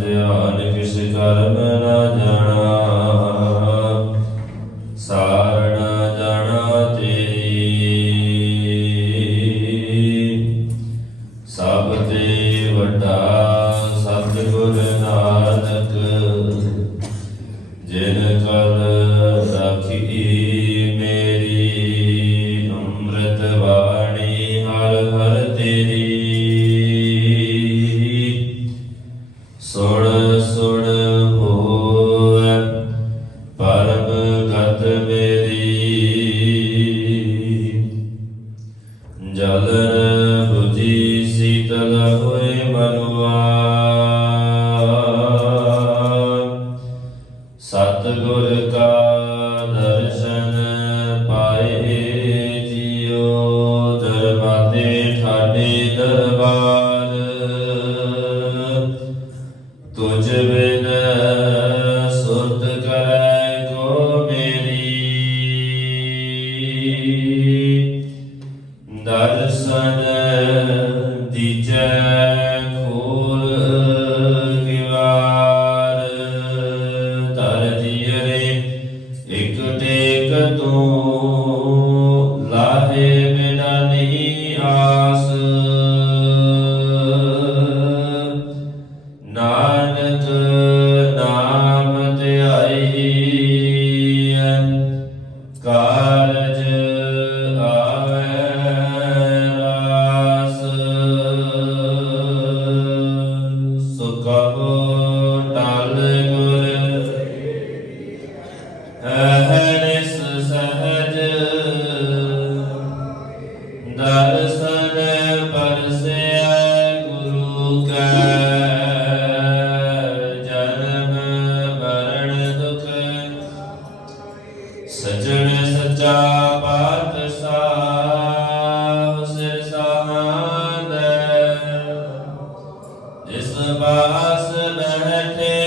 ਧਿਆਨ ਜਿਸ ਕਰਮ ਨਾ ਸੁਣ ਸੁਣ ਤੁਝ ਬਿਨ ਸੁਰਤ ਕਰੈ ਕੋ ਮੇਰੀ। ਦਰਸ਼ਨ ਦੀਜੈ ਖੋਲ ਕਿਵਾਰ ਤਰ ਜੀਰੇ ਇਕ ਟੇਕ ਤੂੰ ਲਾਹੇ ਬਿਨਾ ਨਹੀਂ ਆਸ। ਨਾ ਬਾਸ ਬੈਠੇ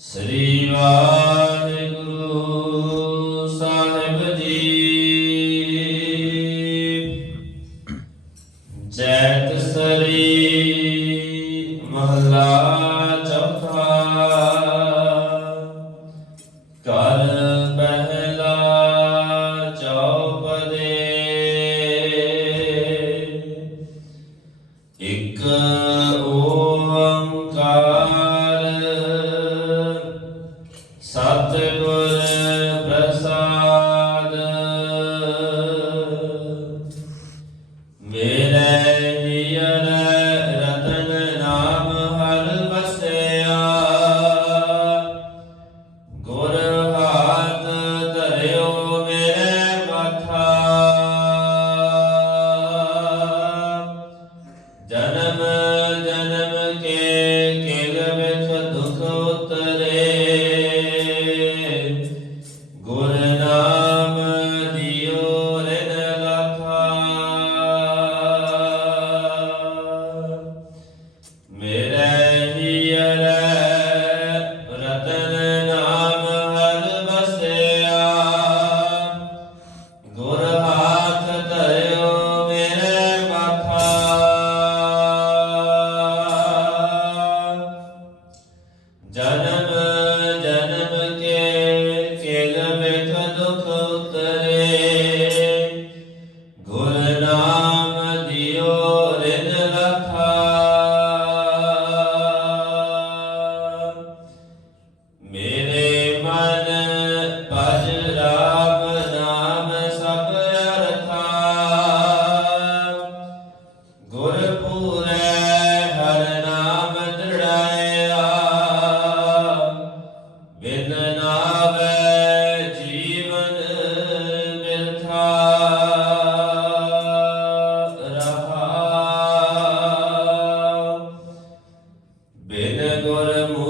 Srinivas. Gore Mu